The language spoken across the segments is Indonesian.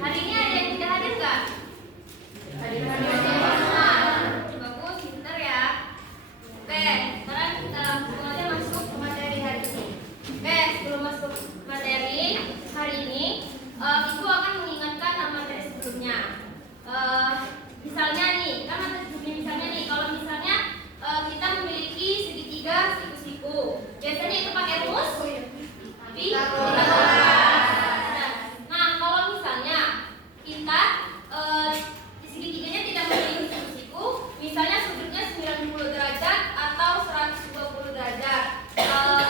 Hari ini ada yang tidak hadir nggak? Hadir. Bagus, pintar ya. Oke, sekarang kita langsung aja masuk ke materi hari ini. Oke, sebelum masuk materi hari ini, Ibu akan mengingatkan materi sebelumnya. Misalnya nih, kalau misalnya kita memiliki segitiga siku-siku, biasanya itu pakai rumus Pitagoras. Nah, kalau misalnya kita di segitiganya tidak memiliki siku-siku, misalnya sudutnya 90 derajat atau 120 derajat,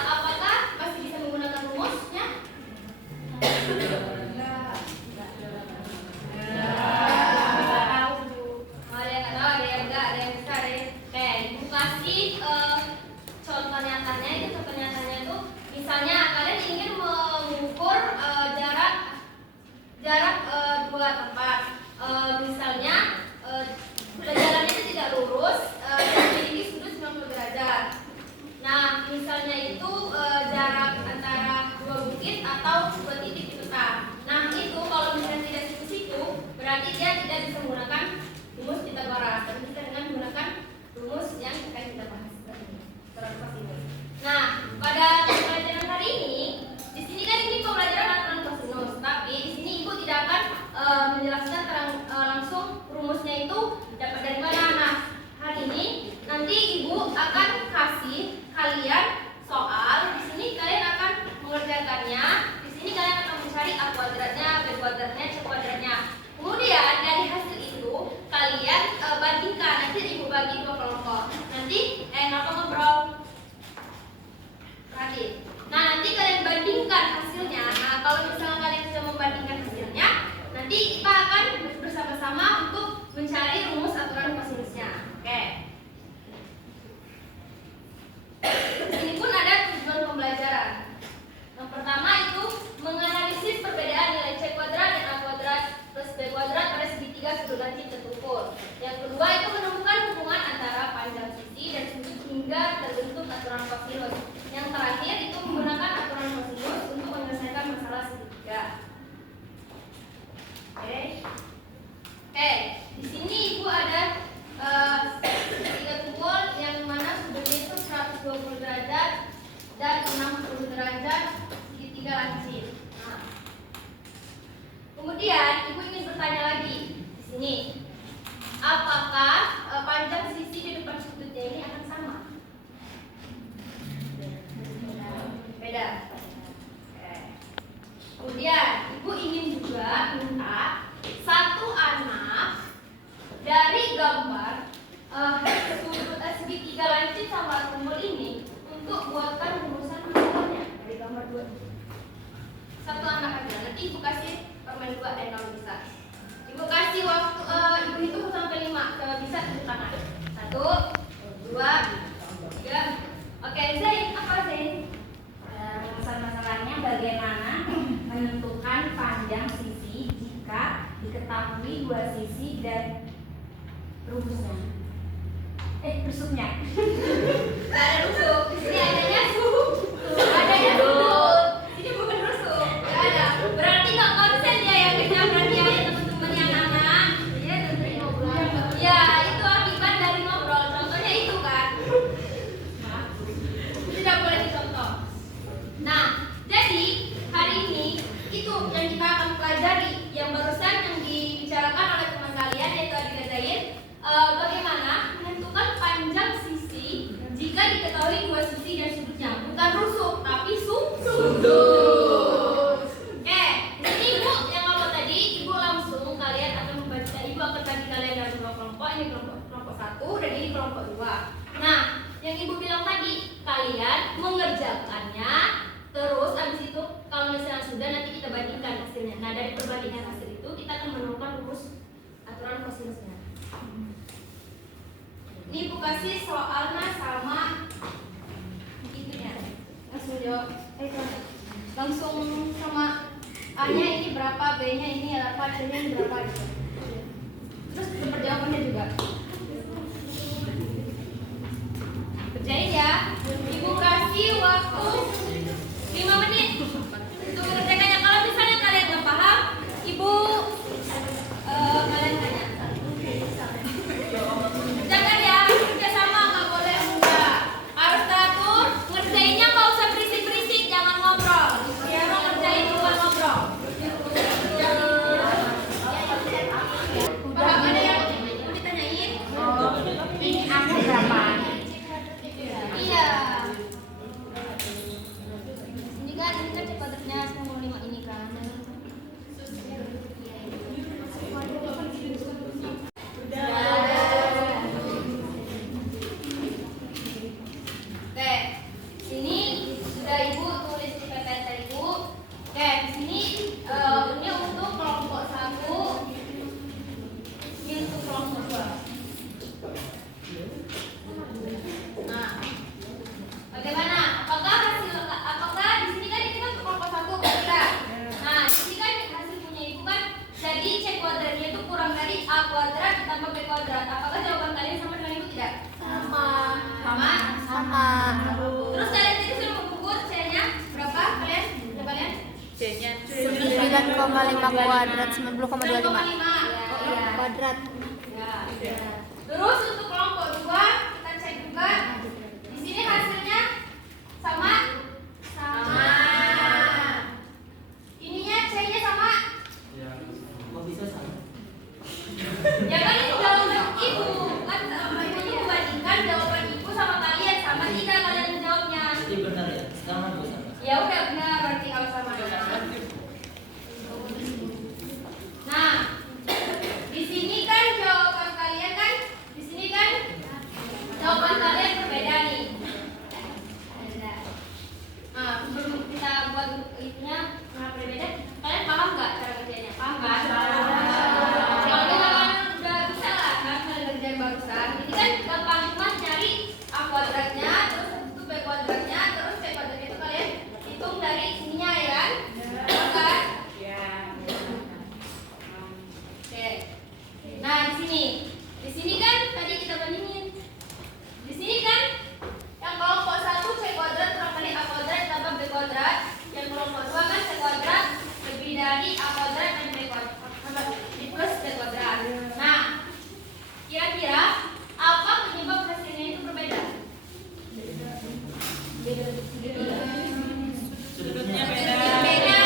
apakah masih bisa menggunakan rumusnya? Misalnya kalian ingin mengukur jarak dua tempat, misalnya jalannya itu tidak lurus dan memiliki sudut 90 derajat. Nah, misalnya itu jarak antara dua bukit atau dua titik tetap. Nah, itu kalau misalnya tidak siku-siku, berarti dia tidak bisa menggunakan rumus Pitagoras, tapi bisa dengan menggunakan rumus yang akan kita bahas ini. Nah, pada pelajaran hari ini, di sini kan ini pembelajaran aturan kosinus, tapi di sini Ibu tidak akan menjelaskan langsung rumusnya itu dapat dari mana. Nah, hari ini nanti Ibu akan kasih kalian soal. Di sini kalian akan mengerjakannya. Di sini kalian akan mencari A kuadratnya, B kuadratnya, C kuadratnya. Kemudian dari hasil itu kalian bandingkan. Nanti Ibu bagi dua kelompok. Nanti apa ngobrol? Nah, nanti kalian bandingkan hasilnya. Nah, kalau misalnya kalian sudah membandingkan hasilnya, nanti kita akan bersama-sama untuk mencari rumus aturan kosinusnya. Oke. Di sini pun ada tujuan pembelajaran. Yang pertama itu menganalisis perbedaan nilai C kuadrat dan A kuadrat plus B kuadrat pada segitiga sudut lancip terukur. Yang kedua itu menemukan hubungan antara panjang sisi dan sudut hingga terbentuk aturan kosinus. Yang terakhir itu menggunakan aturan kosinus untuk menyelesaikan masalah segitiga. Oke. Di sini Ibu ada segitiga tunggul yang mana sudutnya itu 120 derajat dan 60 derajat segitiga lancip. Nah, kemudian Ibu ingin bertanya lagi di sini, apakah panjang sisi di depan sudutnya ini akan sama? Beda. Kemudian Ibu ingin juga minta satu anak dari gambar sudut segitiga lancip sama tunggul ini untuk buatkan rumusan masalahnya dari gambar dua. Satu anak aja. Nanti Ibu kasih permen 2 kalau bisa. Ibu kasih waktu Ibu hitung sampai 5. Kalau bisa tunjuk tangan. 1, 2, 3. Oke, Zain, apa Zain? Rumusan masalahnya bagaimana menentukan panjang sisi jika diketahui dua sisi dan rusuknya. Rusuknya. Gak ada rusuk. Di sini adanya adanya sudut. Ini bukan rusuk. Gak ada. Berarti nggak konsen ya yang kerja perhatian ya teman-teman yang anak. Iya, dari ngobrol. Ya, itu akibat dari ngobrol. Contohnya itu kan. Tidak boleh dicontoh. Nah, jadi hari ini itu yang kita akan pelajari yang barusan yang dibicarakan oleh teman kalian yaitu Adila Zain, bagaimana menentukan panjang sisi jika diketahui dua sisi dan sudutnya, bukan rusuk tapi sudut. Oke, ini Ibu yang apa tadi? Ibu langsung kalian akan membaca. Ibu akan bagi kalian dalam dua kelompok. Ini kelompok 1 dan ini kelompok 2. Nah, yang Ibu bilang tadi, kalian mengerjakannya. Terus abis itu kalau misalnya sudah nanti kita bandingkan hasilnya. Nah, dari perbandingan hasil itu kita akan menemukan rumus aturan kosinusnya. Ini Ibu kasih soalnya sama itunya. Langsung jawab. Langsung sama A-nya ini berapa, B-nya ini apa, C-nya ini berapa gitu. Terus perjawabannya juga. Kerjain ya. Ibu kasih waktu 5 menit untuk hasilnya 95 ini kan. Oke, sini sudah Ibu tulis di PPT Ibu. Oke, di sini ini untuk kelompok 1, ini untuk kelompok 2. Nah, bagaimana? Apakah di sini kan ini kan untuk kelompok 1 berarti. Nah, di sini kan hasil punya Ibu kan. Jadi C kuadratnya itu kurang dari A kuadrat ditambah B kuadrat. Apakah jawaban kalian sama dengan Ibu tidak? Sama. Sama. Terus kalian tadi sudah mengukur C-nya berapa kalian? Berapa kalian? C-nya 9,5 kuadrat 90,25 kuadrat. Ya. Terus untuk kelompok 2 kita cek juga. Di sini hasilnya sama? Sama. Ininya C-nya sama? kok bisa sama? Ya kan itu jawaban Ibu. Kan Ibu membandingkan jawaban Ibu sama kalian sama tidak kalian menjawabnya. Jadi benar ya? Sekarang gue sama. Ya udah benar berarti kalau sama. Nah, di sini kan jawaban kalian kan, di sini kan jawaban kalian berbeda nih. Nah, sebelum kita buat itunya kenapa berbeda? Kalian paham nggak cara kerjanya? Paham kan? Kalau kalian udah bisa lah kan kalian kerjain barusan. Ini kan gampang cuma cari A kuadratnya, terus itu B kuadratnya, terus C kuadratnya itu kalian hitung dari sininya ya kan? Kan? Oke. Nah, di sini kan tadi kita bandingin. Di sini kan yang kelompok 1 C kuadrat kurang kali A kuadrat tambah B kuadrat. Yang kelompok 2 kan C kuadrat lebih dari A kuadrat dan B kuadrat tambah plus B kuadrat. Nah, kira-kira apa penyebab hasilnya itu berbeda? Sudutnya beda. Beda.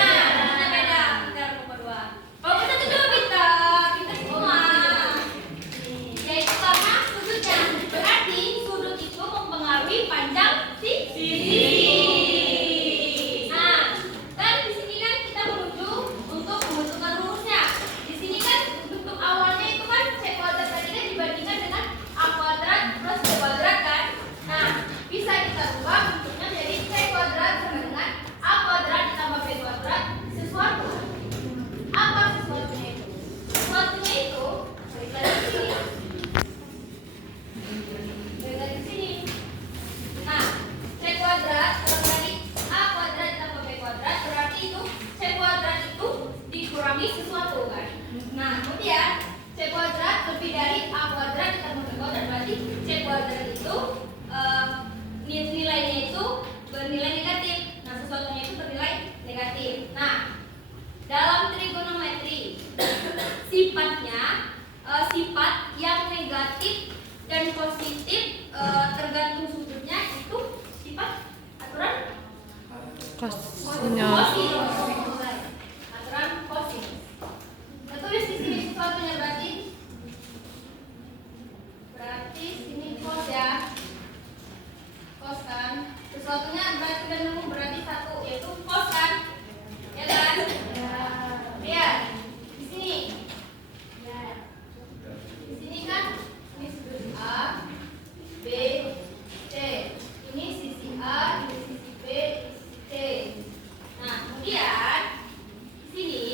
Kita kelompok 2. Kalau kita tuh juga pintar semua. Yaitu karena sudutnya. Berarti sudut itu mempengaruhi panjang sisi. Nah, kan di sini kan kita menuju untuk membentukkan rumusnya. Di sini kan bentuk awalnya itu kan C kuadrat tadi kan dibandingkan dengan A kuadrat plus B kuadrat kan. Nah, bisa kita ubah bentuknya menjadi C kuadrat sama dengan A kuadrat ditambah B kuadrat sesuatu. Apa sesuatunya itu? Sesuatunya itu dari sini. Dari sini. Nah, C kuadrat kurang dari A kuadrat ditambah B kuadrat berarti itu C kuadrat itu dikurangi sesuatu kan. Nah, kemudian C kuadrat lebih dari A kuadrat ditambah B kuadrat berarti C kuadrat itu nilainya itu bernilai negatif. Nah, sesuatunya itu bernilai negatif. Nah, dalam trigonometri sifatnya sifat yang negatif dan positif tergantung sudutnya itu sifat aturan kosinus. Aturan kosinus. Kita tulis di sini sesuatunya berarti sini cos ya. Cos kan. Sesuatunya berarti dan nemu berarti 1 yaitu cos kan. Ya kan? Lihat di sini. Di sini kan ini sudut A, B, C. Ini sisi A, ini sisi B, ini sisi C. Nah, kemudian di sini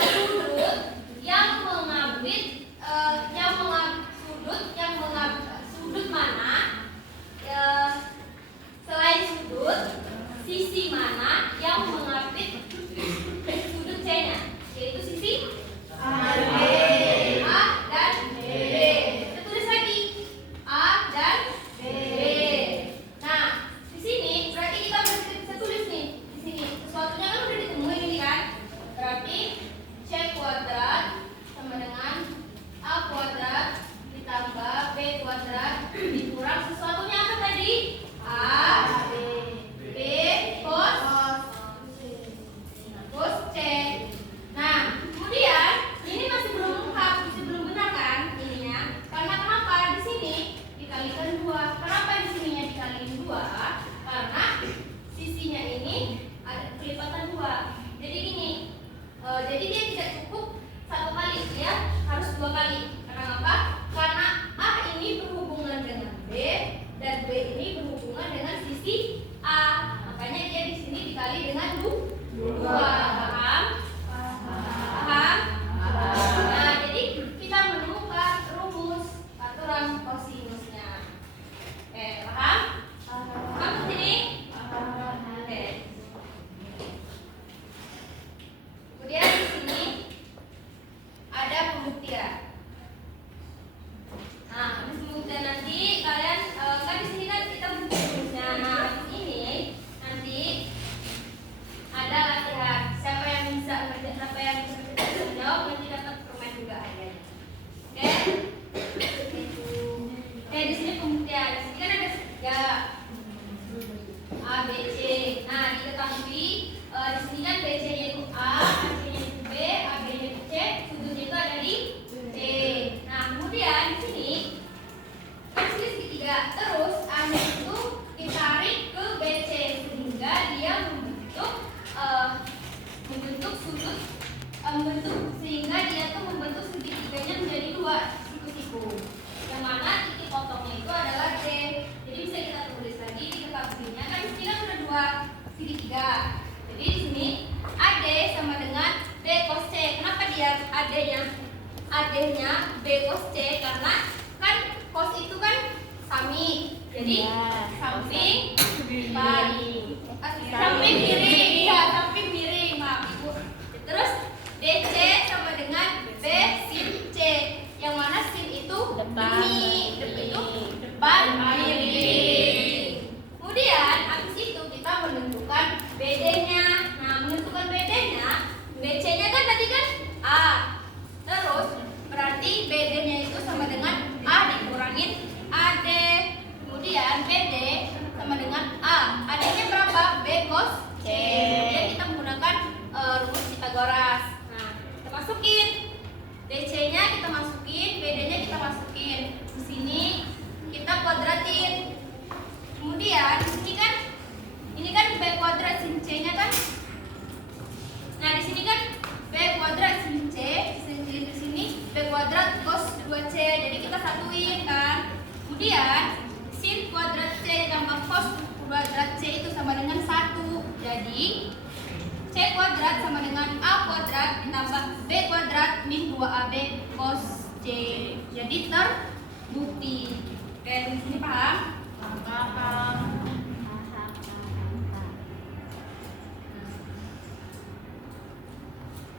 sudut yang mengabit sudut mana selain sudut sisi mana yang mengapit sudut C-nya, yaitu sisi A dan B. Kita tulis lagi A dan B. Nah, di sini berarti kita bisa tulis nih di sini lihat AD-nya B cos C karena kan cos itu kan sami. Jadi samping samping miring. Iya, samping miring. Maaf Ibu. Terus DC sama dengan B sin C. Yang mana sin itu demi, itu depan miring. Kemudian habis itu kita menentukan BD-nya. Nah, menentukan BD-nya, BC-nya kan tadi kan A. Terus berarti BD-nya itu sama dengan A dikurangin AD. Kemudian BD sama dengan A. AD-nya berapa? B cos C. Kemudian kita menggunakan rumus Pythagoras. Nah, kita masukin DC-nya, kita masukin BD-nya, kita masukin di sini, kita kuadratin. Kemudian ini kan B kuadrat sin C-nya kan. Nah, di sini kan B kuadrat sin C, di sini B kuadrat cos 2C. Jadi kita satuin kan. Kemudian sin kuadrat C tambah cos kuadrat C itu sama dengan 1. Jadi C kuadrat sama dengan A kuadrat ditambah B kuadrat min 2AB cos C. Jadi terbukti. Oke, di sini paham? Paham.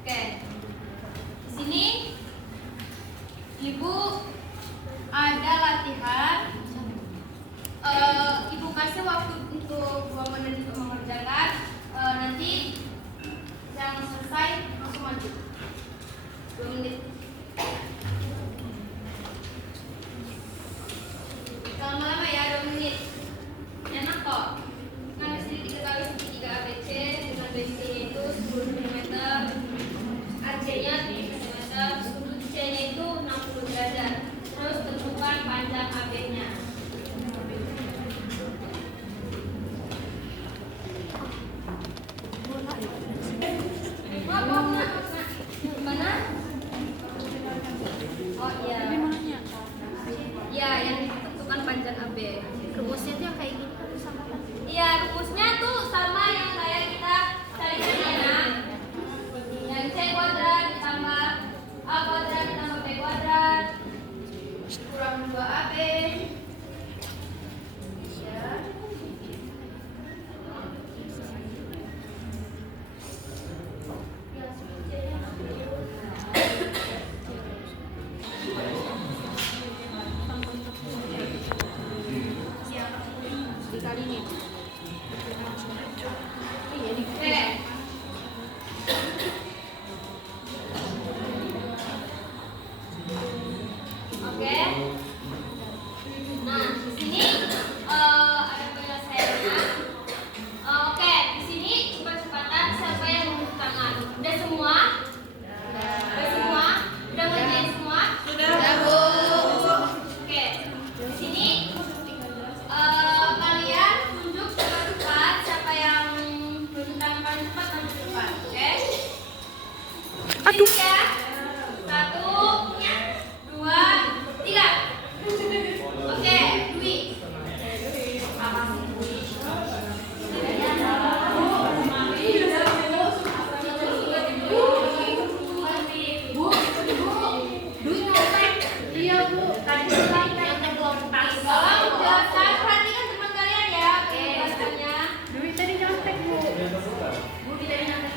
Oke. Di sini Ibu ada latihan. Ibu kasih waktu untuk 2 menit untuk mengerjakan. Nanti yang selesai langsung maju. 2 menit. Lama-lama ya, 2 menit. Enak kok. Nah, di sini diketahui segitiga ABC dengan BC itu 10 cm, AC-nya 7 cm, sudut C-nya itu 60 derajat. Terus tentukan panjang AB-nya. Mana? Oh iya. Iya, yang ditentukan panjang AB. Rumusnya tuh yang kayak gini sama kan? Iya, rumusnya tuh sama yang kayak kita cari tadi ya. Yang C kuadrat ditambah A kuadrat ditambah B kuadrat kurang 2AB. Ya. Dikali nih. Oke. Oke. Nah, di sini ada penyelesaiannya. Oke, di sini cepat-cepatan siapa yang mengangkat tangan? Udah semua? Udah semua? Udah ngerjain semua? Sudah, Bu. Oke. Di sini kalian tunjuk cepat-cepat siapa yang menunjuk tangan paling cepat maju depan. Oke? Aduh. Ya. 1, 2, 3. Oke, Dwi. Tolong jelaskan, perhatikan teman kalian ya. Oke, bahasanya. Dwi tadi nyontek, Bu. Bu, tadi nyontek.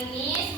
ini